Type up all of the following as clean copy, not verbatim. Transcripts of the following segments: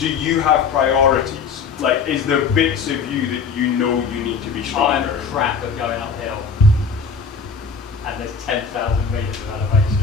do you have priorities? Like, is there bits of you that you know you need to be stronger? I'm crap at going uphill, and there's 10,000 metres of elevation.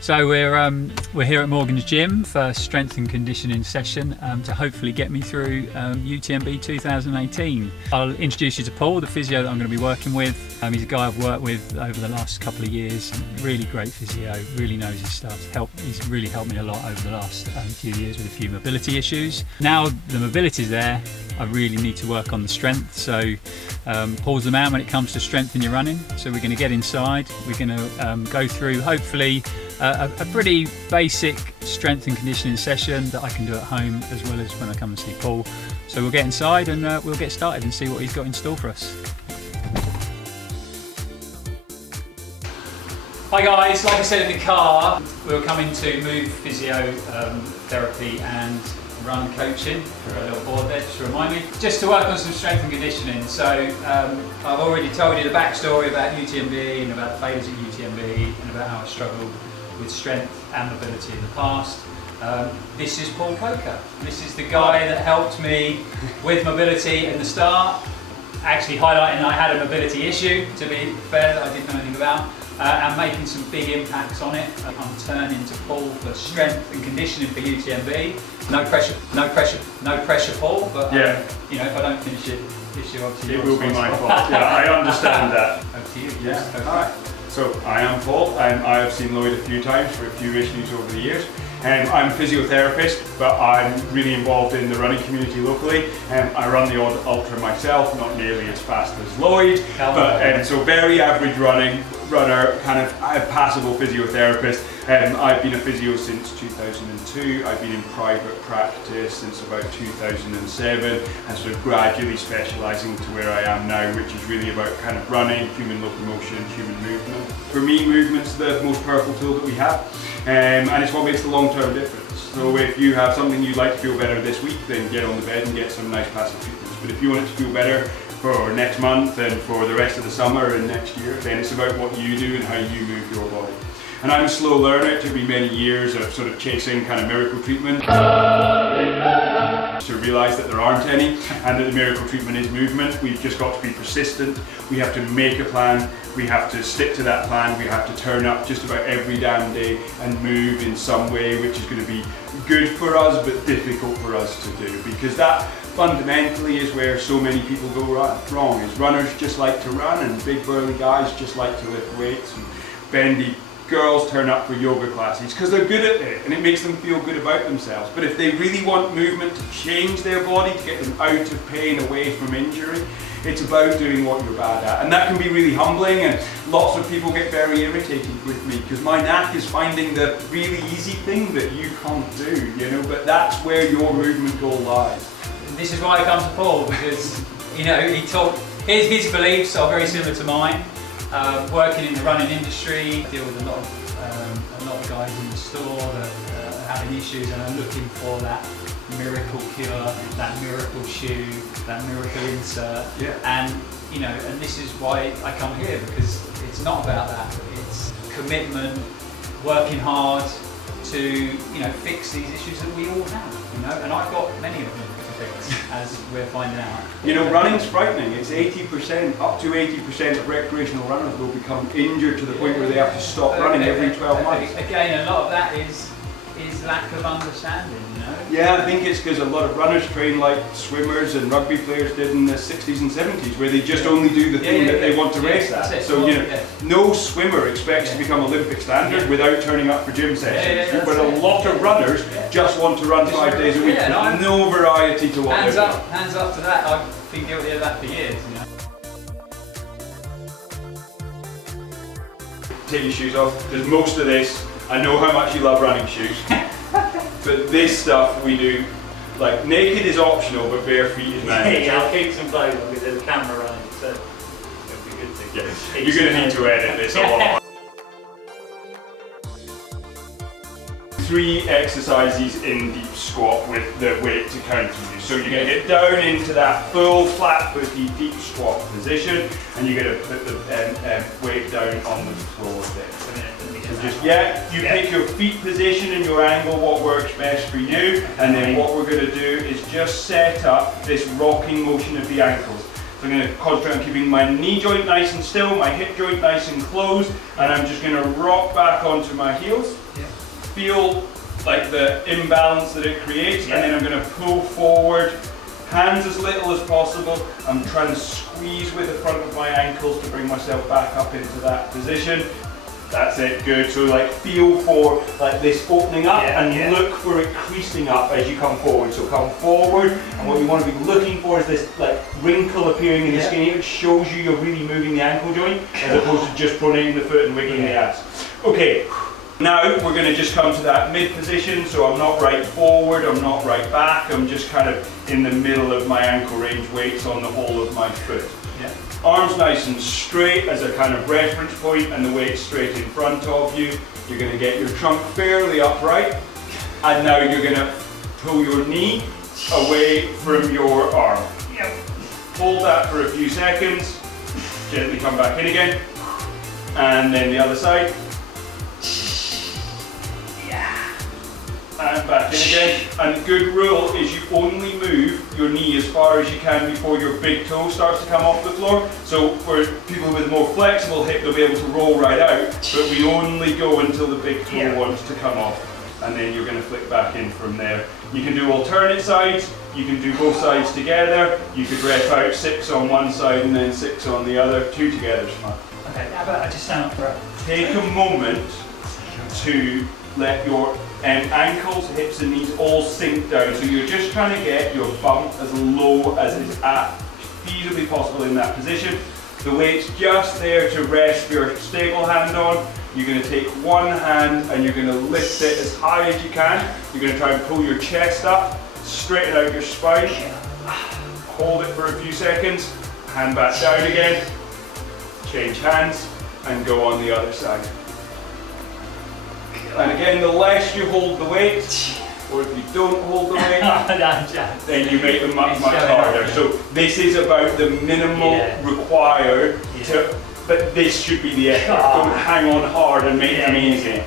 So we're here at Morgan's Gym for strength and conditioning session to hopefully get me through UTMB 2018. I'll introduce you to Paul, the physio that I'm going to be working with. He's a guy I've worked with over the last couple of years. Really great physio, really knows his stuff. He's really helped me a lot over the last few years with a few mobility issues. Now the mobility's there, I really need to work on the strength. So Paul's the man when it comes to strength in your running. So we're going to get inside, we're going to go through hopefully a pretty basic strength and conditioning session that I can do at home as well as when I come and see Paul. So we'll get inside and we'll get started and see what he's got in store for us. Hi guys, like I said in the car, we were coming to MOVE Physiotherapy and run coaching for a little board there, just to remind me, just to work on some strength and conditioning. So I've already told you the backstory about UTMB and about the failures at UTMB and about how I struggled with strength and mobility in the past. This is Paul Coker. This is the guy that helped me with mobility in the start, actually highlighting that I had a mobility issue, to be fair, that I didn't know anything about, and making some big impacts on it. I'm turning to Paul for strength and conditioning for UTMB. No pressure, Paul, but yeah. You know, if I don't finish it this year, obviously it will be my fault. Yeah, I understand that. Over to you. Yeah. All right. So I am Paul, and I have seen Lloyd a few times for a few issues over the years. I'm a physiotherapist, but I'm really involved in the running community locally. I run the odd ultra myself, not nearly as fast as Lloyd, but so very average runner, kind of passable physiotherapist. I've been a physio since 2002. I've been in private practice since about 2007, and sort of gradually specialising to where I am now, which is really about kind of running, human locomotion, human movement. For me, movement's the most powerful tool that we have, and it's what makes the long-term difference. So if you have something you'd like to feel better this week, then get on the bed and get some nice passive treatments. But if you want it to feel better for next month and for the rest of the summer and next year, then it's about what you do and how you move your body. And I'm a slow learner. It took me many years of sort of chasing kind of miracle treatment to realise that there aren't any, and that the miracle treatment is movement. We've just got to be persistent. We have to make a plan. We have to stick to that plan. We have to turn up just about every damn day and move in some way, which is going to be good for us but difficult for us to do, because that fundamentally is where so many people go wrong. Is runners just like to run, and big burly guys just like to lift weights, and bendy girls turn up for yoga classes because they're good at it and it makes them feel good about themselves. But if they really want movement to change their body, to get them out of pain, away from injury, it's about doing what you're bad at. And that can be really humbling, and lots of people get very irritated with me because my knack is finding the really easy thing that you can't do, you know, but that's where your movement goal lies. This is why I come to Paul, because, you know, his beliefs are very similar to mine. Working in the running industry, I deal with a lot of guys in the store that are having issues and are looking for that miracle cure, that miracle shoe, that miracle insert. Yeah. And you know, and this is why I come here, because it's not about that. It's commitment, working hard to, you know, fix these issues that we all have. You know, and I've got many of them. As we're finding out. You know, running's frightening. It's 80%, up to 80% of recreational runners will become injured to the point where they have to stop running every 12 months. Again, a lot of that is lack of understanding, you know? Yeah, I think it's because a lot of runners train like swimmers and rugby players did in the 60s and 70s, where they just only do the thing that they want to race at. So, you know, no swimmer expects to become Olympic standard without turning up for gym sessions. But a lot of runners just want to run 5 days a week. No variety to what hands up to that. I've been guilty of that for years, you know. Take your shoes off, because most of this, I know how much you love running shoes, but this stuff we do, like, naked is optional, but bare feet is mandatory. Yeah, I'll keep some clothes on because there's a camera running, so it'll be good to You're going to need to edit this a lot. 3 exercises in deep squat with the weight to counter you. So you're going to get down into that full flat-footed deep squat position, and you're going to put the weight weight down on the floor there. So just, you pick your feet position and your angle, what works best for you, and then what we're going to do is just set up this rocking motion of the ankles. So I'm going to concentrate on keeping my knee joint nice and still, my hip joint nice and closed, and I'm just going to rock back onto my heels. Feel like the imbalance that it creates, and then I'm going to pull forward, hands as little as possible. I'm trying to squeeze with the front of my ankles to bring myself back up into that position. That's it, good. So like feel for like this opening up and look for it creasing up as you come forward. So come forward, and what you want to be looking for is this like wrinkle appearing in the skin here. It shows you you're really moving the ankle joint as opposed to just pronating the foot and wiggling the ass. Okay, now we're going to just come to that mid position. So I'm not right forward, I'm not right back, I'm just kind of in the middle of my ankle range weights on the whole of my foot. Arms nice and straight as a kind of reference point, and the weight straight in front of you. You're going to get your trunk fairly upright, and now you're going to pull your knee away from your arm. Hold that for a few seconds, gently come back in again, and then the other side. And back in again. And the good rule is you only move your knee as far as you can before your big toe starts to come off the floor. So for people with a more flexible hip, they'll be able to roll right out, but we only go until the big toe wants to come off, and then you're going to flick back in from there. You can do alternate sides, you can do both sides together, you could rep out 6 on one side and then 6 on the other. 2 together is fine. Okay, how about I just stand up for it? Take a moment to let your ankles, hips and knees all sink down. So you're just trying to get your bump as low as is feasibly possible in that position. The weight's just there to rest your stable hand on. You're going to take one hand and you're going to lift it as high as you can. You're going to try and pull your chest up, straighten out your spine, hold it for a few seconds, hand back down again, change hands and go on the other side. And again, the less you hold the weight, or if you don't hold the weight, then you make them much harder. So this is about the minimal required, but this should be the effort. Don't hang on hard and make them easy.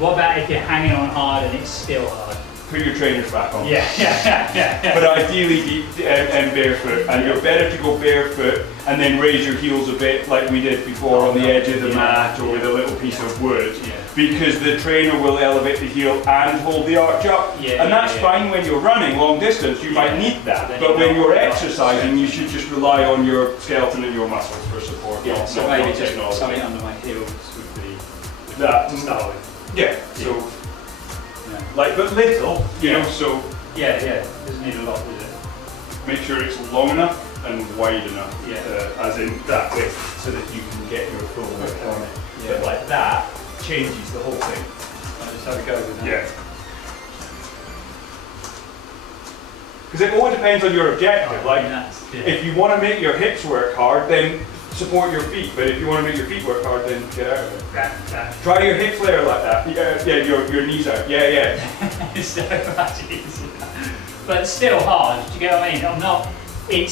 What about if you're hanging on hard and it's still hard? Put your trainers back on. But ideally barefoot, and you're better to go barefoot and then raise your heels a bit like we did before on the edge of the mat or with a little piece of wood, because the trainer will elevate the heel and hold the arch up, and that's fine when you're running long distance. You might need that, but when you're exercising you should just rely on your skeleton and your muscles for support. So maybe just something under my heels would be that to start with. So like, but little, you know, so doesn't need a lot, does it? make sure it's long enough and wide enough, as in that width, so that you can get your full width on it. But like that changes the whole thing. I'll just have a go with that. Because it all depends on your objective. Like, if you want to make your hips work hard, then support your feet. But if you want to make your feet work hard, then get out of it. Try your hips layer like that. Your knees out. It's so much easier. But it's still hard, do you get what I mean?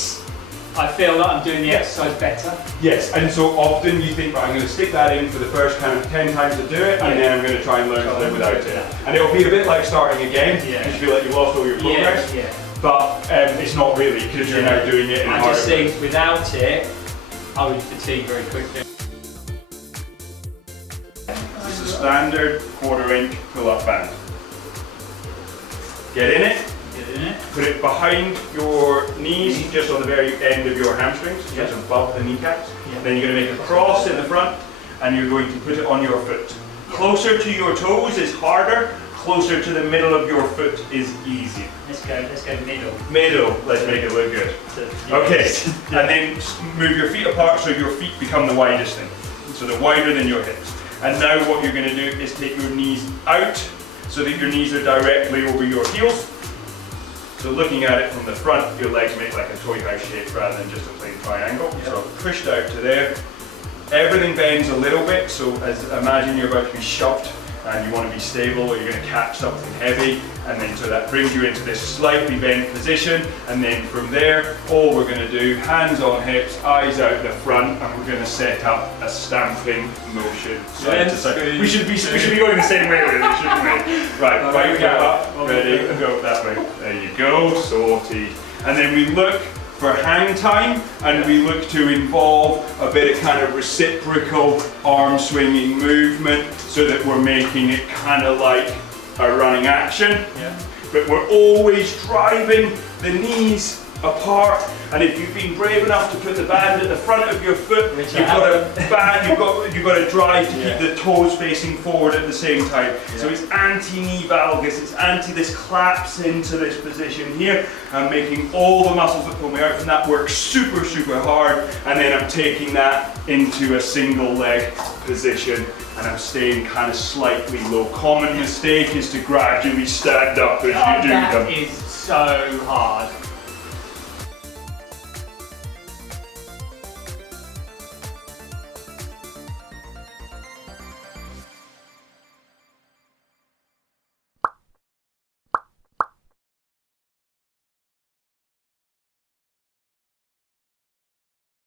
I feel like I'm doing the exercise better. Yes, and so often you think, right, I'm going to stick that in for the first kind of 10 times to do it, and then I'm going to try and learn to live without it. And it'll be a bit like starting again, because you feel like you've lost all your progress. But it's not really, because you're now doing it in a harder way. I just think without it, I would fatigue very quickly. This is a standard 1/4 inch pull-up band. Get in it. Put it behind your knees, just on the very end of your hamstrings, just above the kneecaps. Then you're going to make a cross in the front, and you're going to put it on your foot. Closer to your toes is harder. Closer to the middle of your foot is easier. Let's go middle. Middle, let's make it look good. Okay, and then move your feet apart so your feet become the widest thing. So they're wider than your hips. And now what you're going to do is take your knees out so that your knees are directly over your heels. So looking at it from the front, your legs make like a toy house shape rather than just a plain triangle. So pushed out to there. Everything bends a little bit, so imagine you're about to be shoved and you want to be stable, or you're going to catch something heavy, and then so that brings you into this slightly bent position, and then from there, all we're going to do, hands on hips, eyes out the front, and we're going to set up a stamping motion side to side. We should be going the same way with it, shouldn't we? Right, get up, ready, and go that way. There you go, sorted. And then we look for hang time, and we look to involve a bit of kind of reciprocal arm swinging movement so that we're making it kind of like a running action. But we're always driving the knees apart, and if you've been brave enough to put the band at the front of your foot, you've got to drive to keep the toes facing forward at the same time. So it's anti-knee valgus, it's anti this collapse into this position here. I'm making all the muscles that pull me out from that work super, super hard, and then I'm taking that into a single leg position, and I'm staying kind of slightly low. Common mistake is to gradually stand up as you do them. That is so hard.